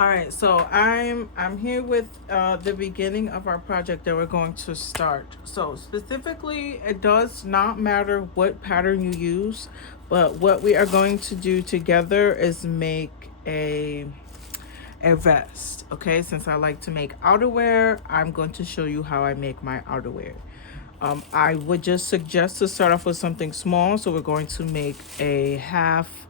All right, so I'm here with the beginning of our project that we're going to start. So specifically, it does not matter what pattern you use, but what we are going to do together is make a vest. Okay, since I like to make outerwear, I'm going to show you how I make my outerwear. I would just suggest to start off with something small. So we're going to make a half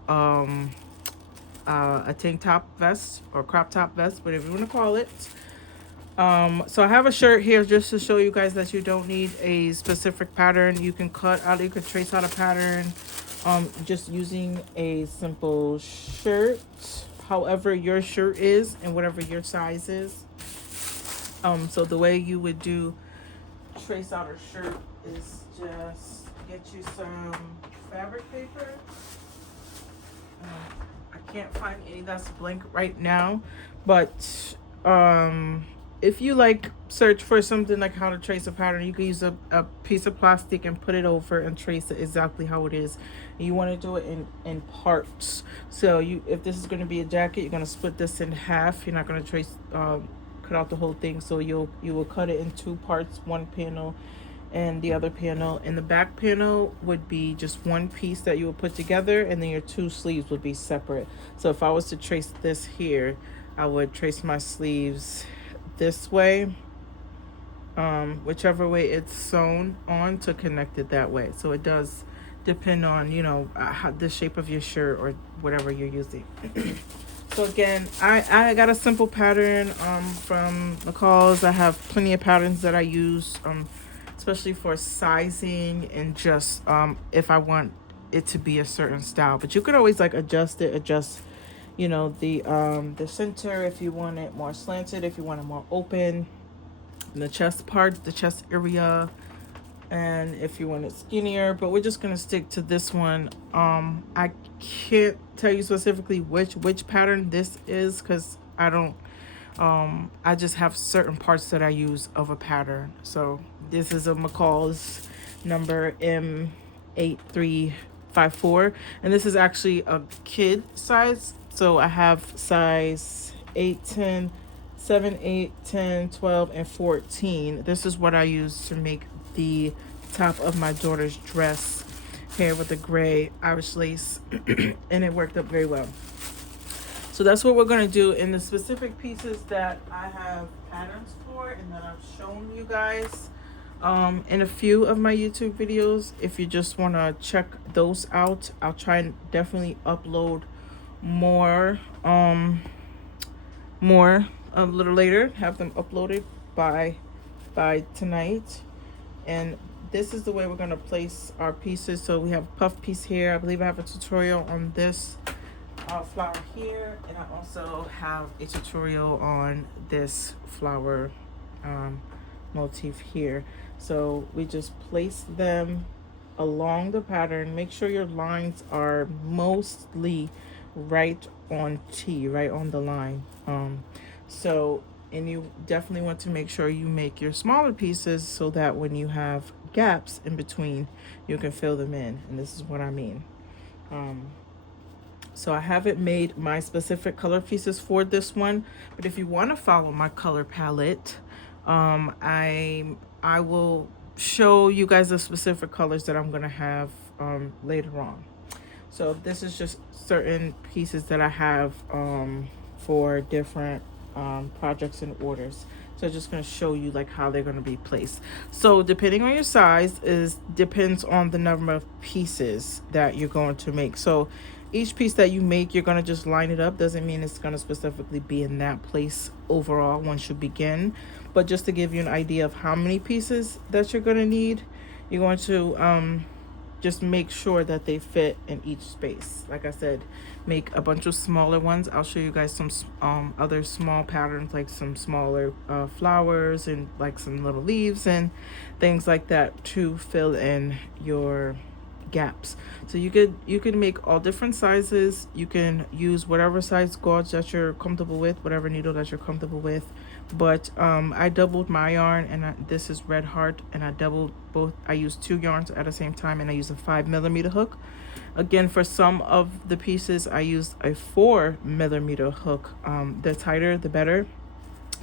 a tank top vest or crop top vest, whatever you want to call it. So I have a shirt here just to show you guys that you don't need a specific pattern. You can cut out, you can trace out a pattern just using a simple shirt. However your shirt is and whatever your size is. So the way you would do trace out a shirt is just get you some fabric paper. I can't find any that's blank right now, but if you like search for something like how to trace a pattern, you can use a piece of plastic and put it over and trace it exactly how it is. And you want to do it in parts. So you, if this is going to be a jacket, you're going to split this in half. You're not going to trace cut out the whole thing. So you will cut it in two parts, one panel and the other panel. And the back panel would be just one piece that you would put together, and then your two sleeves would be separate. So if I was to trace this here, I would trace my sleeves this way, whichever way it's sewn on, to connect it that way. So it does depend on, you know, how, the shape of your shirt or whatever you're using. So again, I got a simple pattern from McCall's. I have plenty of patterns that I use, especially for sizing and just if I want it to be a certain style. But you could always like adjust it, adjust, you know, the center if you want it more slanted, if you want it more open, the chest part, the chest area, and if you want it skinnier. But we're just gonna stick to this one. I can't tell you specifically which pattern this is because I don't I just have certain parts that I use of a pattern. So this is a McCall's number M8354, and this is actually a kid size. So I have size 8, 10, 7, 8, 10, 12, and 14. This is what I use to make the top of my daughter's dress here with the gray Irish lace, and it worked up very well. So that's what we're going to do in the specific pieces that I have patterns for and that I've shown you guys in a few of my YouTube videos. If you just want to check those out, I'll try and definitely upload more more a little later, have them uploaded by tonight. And this is the way we're going to place our pieces. So we have a puff piece here. I believe I have a tutorial on this flower here, and I also have a tutorial on this flower motif here. So we just place them along the pattern. Make sure your lines are mostly right on T, right on the line. So, and you definitely want to make sure you make your smaller pieces so that when you have gaps in between, you can fill them in. And this is what I mean. So I haven't made my specific color pieces for this one, but if you want to follow my color palette, I will show you guys the specific colors that I'm gonna have later on. So this is just certain pieces that I have for different projects and orders. So I'm just going to show you like how they're going to be placed. So depending on your size is depends on the number of pieces that you're going to make. So each piece that you make, you're going to just line it up. Doesn't mean it's going to specifically be in that place overall once you begin. But just to give you an idea of how many pieces that you're going to need, you're going to just make sure that they fit in each space. Like I said, make a bunch of smaller ones. I'll show you guys some other small patterns, like some smaller flowers and like some little leaves and things like that to fill in your gaps. So you could make all different sizes. You can use whatever size gauze that you're comfortable with, whatever needle that you're comfortable with. But I doubled my yarn, and this is Red Heart, and I doubled both. I used 2 yarns at the same time, and I used a 5mm hook. Again, for some of the pieces, I used a 4mm hook. The tighter, the better.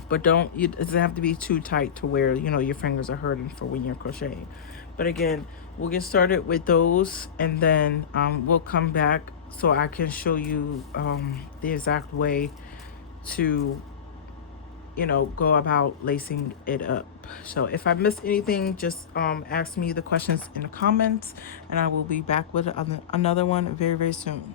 But it doesn't have to be too tight to where, you know, your fingers are hurting for when you're crocheting. But again, we'll get started with those, and then we'll come back so I can show you the exact way to, you know, go about lacing it up. So if I missed anything, just ask me the questions in the comments, and I will be back with another one very, very soon.